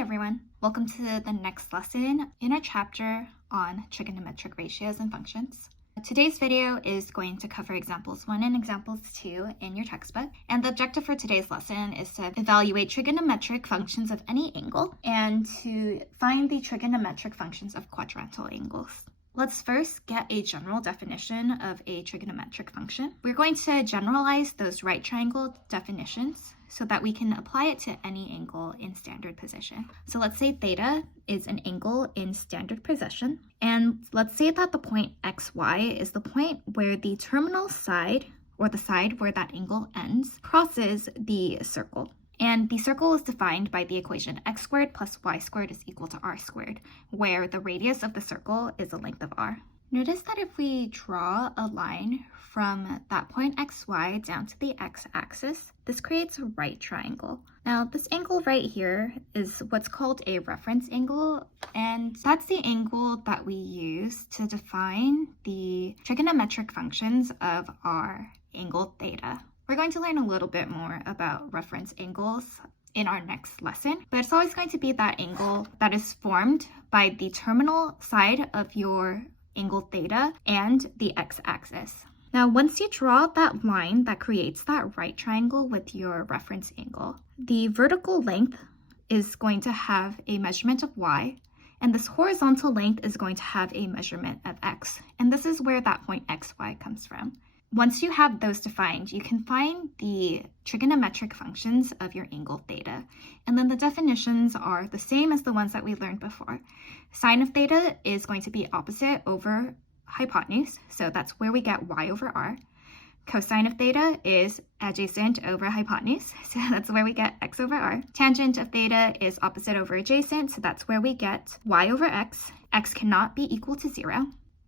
everyone, welcome to the next lesson in our chapter on trigonometric ratios and functions. Today's video is going to cover examples 1 and examples 2 in your textbook, and the objective for today's lesson is to evaluate trigonometric functions of any angle and to find the trigonometric functions of quadrantal angles. Let's first get a general definition of a trigonometric function. We're going to generalize those right triangle definitions so that we can apply it to any angle in standard position. So let's say theta is an angle in standard position, and let's say that the point xy is the point where the terminal side, or the side where that angle ends, crosses the circle. And the circle is defined by the equation x squared plus y squared is equal to r squared, where the radius of the circle is the length of r. Notice that if we draw a line from that point xy down to the x-axis, this creates a right triangle. Now, this angle right here is what's called a reference angle, and that's the angle that we use to define the trigonometric functions of our angle theta. We're going to learn a little bit more about reference angles in our next lesson, but it's always going to be that angle that is formed by the terminal side of your angle theta and the x-axis. Now, once you draw that line that creates that right triangle with your reference angle, the vertical length is going to have a measurement of y, and this horizontal length is going to have a measurement of x, and this is where that point xy comes from. Once you have those defined, you can find the trigonometric functions of your angle theta. And then the definitions are the same as the ones that we learned before. Sine of theta is going to be opposite over hypotenuse, so that's where we get y over r. Cosine of theta is adjacent over hypotenuse, so that's where we get x over r. Tangent of theta is opposite over adjacent, so that's where we get y over x. X cannot be equal to 0.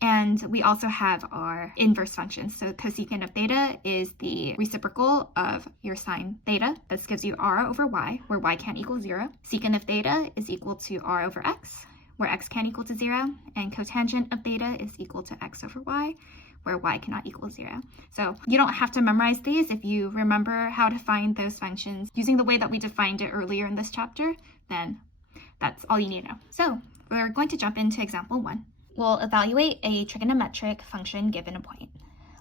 And we also have our inverse functions. So cosecant of theta is the reciprocal of your sine theta. This gives you r over y, where y can't equal 0. Secant of theta is equal to r over x, where x can't equal to 0. And cotangent of theta is equal to x over y, where y cannot equal 0. So you don't have to memorize these. If you remember how to find those functions using the way that we defined it earlier in this chapter, then that's all you need to know. So we're going to jump into example 1. We'll evaluate a trigonometric function given a point.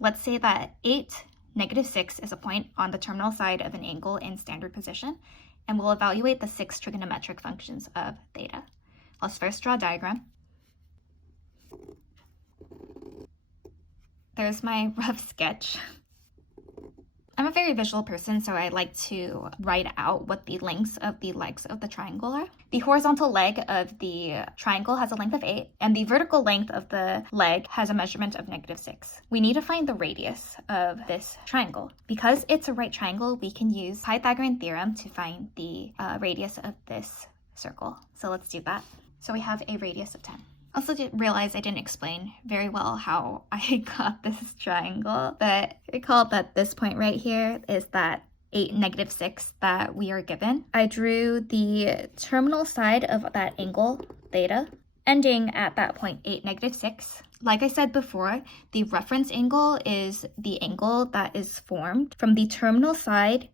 Let's say that 8, -6 is a point on the terminal side of an angle in standard position, and we'll evaluate the 6 trigonometric functions of theta. Let's first draw a diagram. There's my rough sketch. I'm a very visual person, so I like to write out what the lengths of the legs of the triangle are. The horizontal leg of the triangle has a length of 8, and the vertical length of the leg has a measurement of -6. We need to find the radius of this triangle. Because it's a right triangle, we can use Pythagorean Theorem to find the radius of this circle. So let's do that. So we have a radius of 10. Also realized I didn't explain very well how I got this triangle, but recall that this point right here is that 8, -6 that we are given. I drew the terminal side of that angle, theta, ending at that point 8, -6. Like I said before, the reference angle is the angle that is formed from the terminal side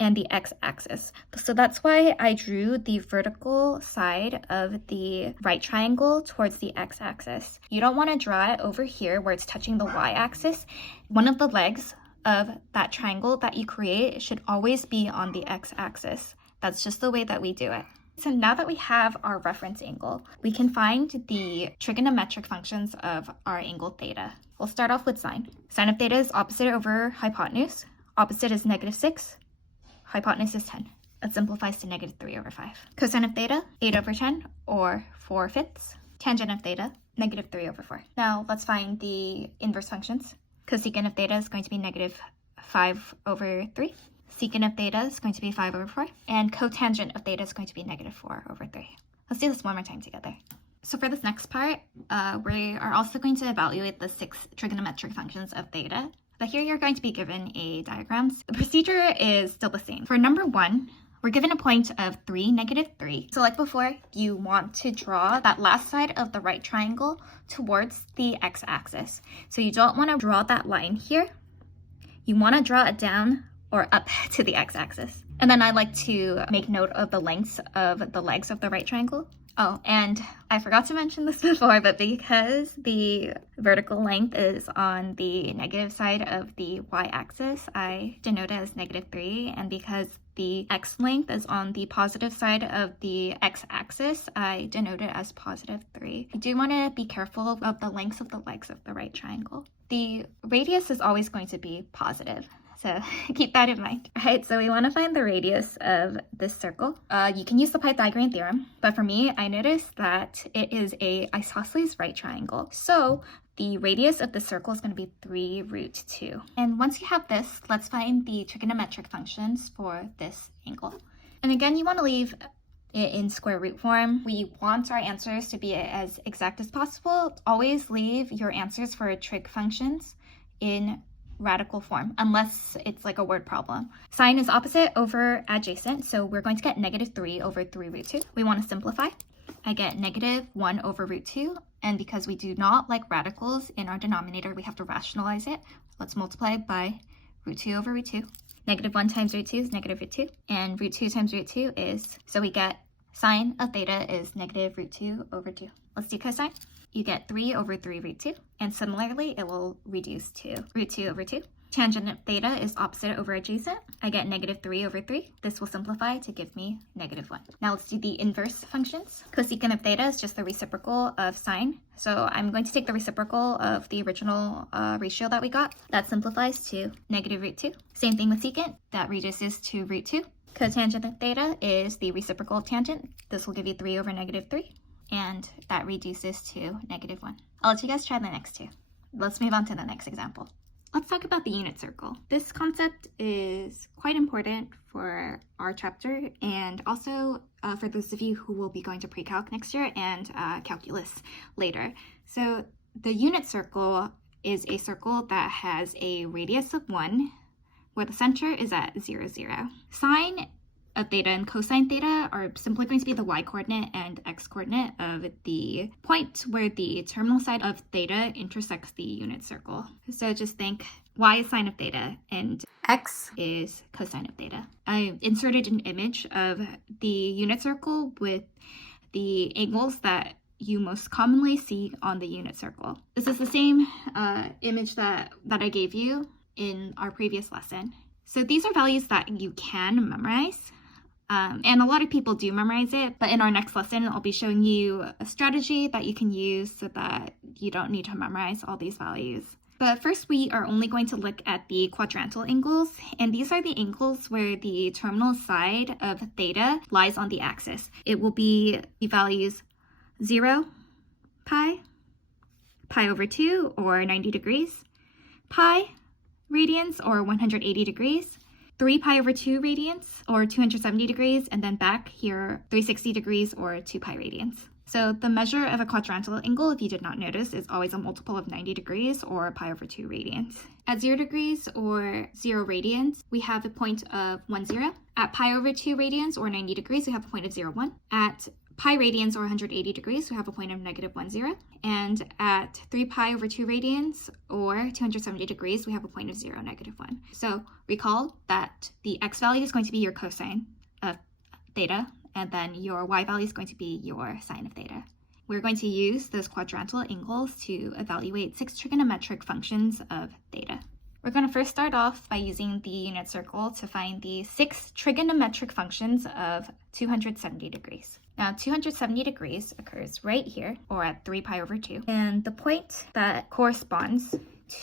and the x-axis. So that's why I drew the vertical side of the right triangle towards the x-axis. You don't want to draw it over here where it's touching the y-axis. One of the legs of that triangle that you create should always be on the x-axis. That's just the way that we do it. So now that we have our reference angle, we can find the trigonometric functions of our angle theta. We'll start off with sine. Sine of theta is opposite over hypotenuse. Opposite is -6. Hypotenuse is 10. That simplifies to -3 over 5. Cosine of theta, 8 over 10, or 4/5. Tangent of theta, -3 over 4. Now let's find the inverse functions. Cosecant of theta is going to be -5 over 3. Secant of theta is going to be 5 over 4. And cotangent of theta is going to be -4 over 3. Let's do this one more time together. So for this next part, we are also going to evaluate the 6 trigonometric functions of theta. But here you're going to be given a diagram. The procedure is still the same. For number 1, we're given a point of 3, -3. So like before, you want to draw that last side of the right triangle towards the x-axis. So you don't want to draw that line here. You want to draw it down or up to the x-axis. And then I like to make note of the lengths of the legs of the right triangle. Oh, and I forgot to mention this before, but because the vertical length is on the negative side of the y-axis, I denote it as -3, and because the x length is on the positive side of the x-axis, I denote it as +3. You do want to be careful of the lengths of the legs of the right triangle. The radius is always going to be positive, so keep that in mind. All right, so we want to find the radius of this circle. You can use the Pythagorean Theorem, but for me, I noticed that it is a isosceles right triangle. So the radius of the circle is going to be 3√2. And once you have this, let's find the trigonometric functions for this angle. And again, you want to leave it in square root form. We want our answers to be as exact as possible. Always leave your answers for trig functions in radical form, unless it's like a word problem. Sine is opposite over adjacent, so we're going to get -3 over 3√2. We want to simplify. I get -1 over √2, and because we do not like radicals in our denominator, we have to rationalize it. Let's multiply by √2 over √2. -1 times √2 is -2, and √2 times √2 is, so we get sine of theta is -√2 over 2. Let's do cosine. You get 3 over 3√2, and similarly, it will reduce to √2 over 2. Tangent of theta is opposite over adjacent. I get -3 over 3. This will simplify to give me -1. Now let's do the inverse functions. Cosecant of theta is just the reciprocal of sine. So I'm going to take the reciprocal of the original ratio that we got. That simplifies to -√2. Same thing with secant. That reduces to √2. Cotangent of theta is the reciprocal of tangent. This will give you 3 over -3. And that reduces to -1. I'll let you guys try the next two. Let's move on to the next example. Let's talk about the unit circle. This concept is quite important for our chapter, and also for those of you who will be going to pre-calc next year and calculus later. So the unit circle is a circle that has a radius of 1, where the center is at 0, 0. Sine of theta and cosine theta are simply going to be the y-coordinate and x-coordinate of the point where the terminal side of theta intersects the unit circle. So just think y is sine of theta and x is cosine of theta. I inserted an image of the unit circle with the angles that you most commonly see on the unit circle. This is the same image that I gave you in our previous lesson. So these are values that you can memorize. And a lot of people do memorize it, but in our next lesson, I'll be showing you a strategy that you can use so that you don't need to memorize all these values. But first, we are only going to look at the quadrantal angles, and these are the angles where the terminal side of theta lies on the axis. It will be the values 0, pi, pi over 2, or 90 degrees, pi, radians, or 180 degrees, 3 pi over 2 radians, or 270 degrees, and then back here, 360 degrees, or 2 pi radians. So the measure of a quadrantal angle, if you did not notice, is always a multiple of 90 degrees, or pi over 2 radians. At 0 degrees, or 0 radians, we have a point of 1, 0. At pi over 2 radians, or 90 degrees, we have a point of 0, 1. At pi radians, or 180 degrees, we have a point of -1, 0. And at 3 pi over 2 radians, or 270 degrees, we have a point of 0, -1. So recall that the x value is going to be your cosine of theta, and then your y value is going to be your sine of theta. We're going to use those quadrantal angles to evaluate 6 trigonometric functions of theta. We're going to first start off by using the unit circle to find the 6 trigonometric functions of 270 degrees. Now, 270 degrees occurs right here, or at 3 pi over 2. And the point that corresponds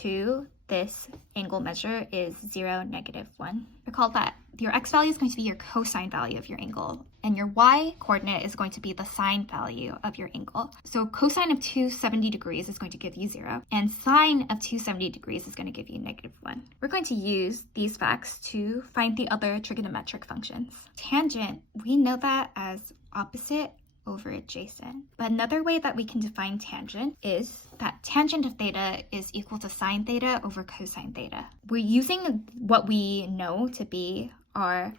to this angle measure is 0, -1. Recall that your x value is going to be your cosine value of your angle, and your y coordinate is going to be the sine value of your angle. So cosine of 270 degrees is going to give you 0, and sine of 270 degrees is going to give you -1. We're going to use these facts to find the other trigonometric functions. Tangent, we know that as opposite over adjacent. But another way that we can define tangent is that tangent of theta is equal to sine theta over cosine theta. We're using what we know to be our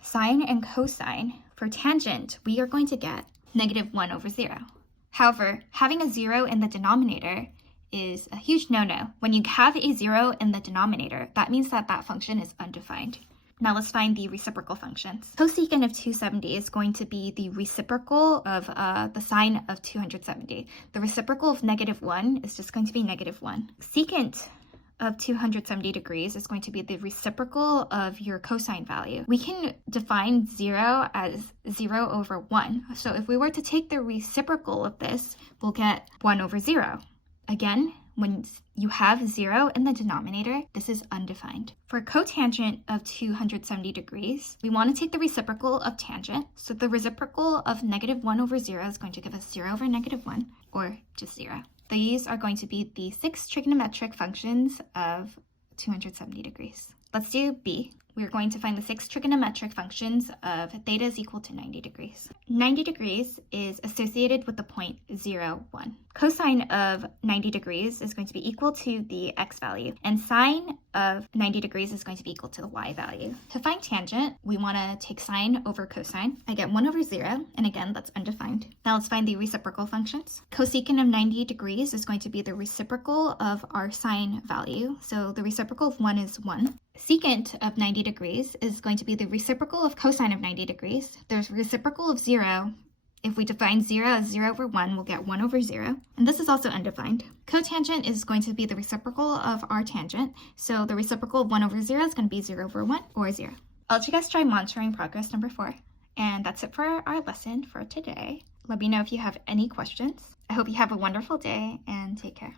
sine and cosine. For tangent, we are going to get -1 over 0. However, having a 0 in the denominator is a huge no-no. When you have a 0 in the denominator, that means that that function is undefined. Now let's find the reciprocal functions. Cosecant of 270 is going to be the reciprocal of the sine of 270. The reciprocal of -1 is just going to be -1. Secant of 270 degrees is going to be the reciprocal of your cosine value. We can define 0 as 0 over 1. So if we were to take the reciprocal of this, we'll get 1 over 0. Again, when you have 0 in the denominator, this is undefined. For cotangent of 270 degrees, we want to take the reciprocal of tangent. So the reciprocal of -1 over 0 is going to give us 0 over -1, or just 0. These are going to be the 6 trigonometric functions of 270 degrees. Let's do B. We're going to find the 6 trigonometric functions of theta is equal to 90 degrees. 90 degrees is associated with the point 0, 1. Cosine of 90 degrees is going to be equal to the x value, and sine of 90 degrees is going to be equal to the y value. To find tangent, we want to take sine over cosine. I get 1 over 0, and again, that's undefined. Now let's find the reciprocal functions. Cosecant of 90 degrees is going to be the reciprocal of our sine value, so the reciprocal of 1 is 1. Secant of 90 degrees is going to be the reciprocal of cosine of 90 degrees. There's reciprocal of 0. If we define 0 as 0 over 1, we'll get 1 over 0. And this is also undefined. Cotangent is going to be the reciprocal of our tangent. So the reciprocal of 1 over 0 is going to be 0 over 1, or 0. I'll let you guys try monitoring progress number 4. And that's it for our lesson for today. Let me know if you have any questions. I hope you have a wonderful day, and take care.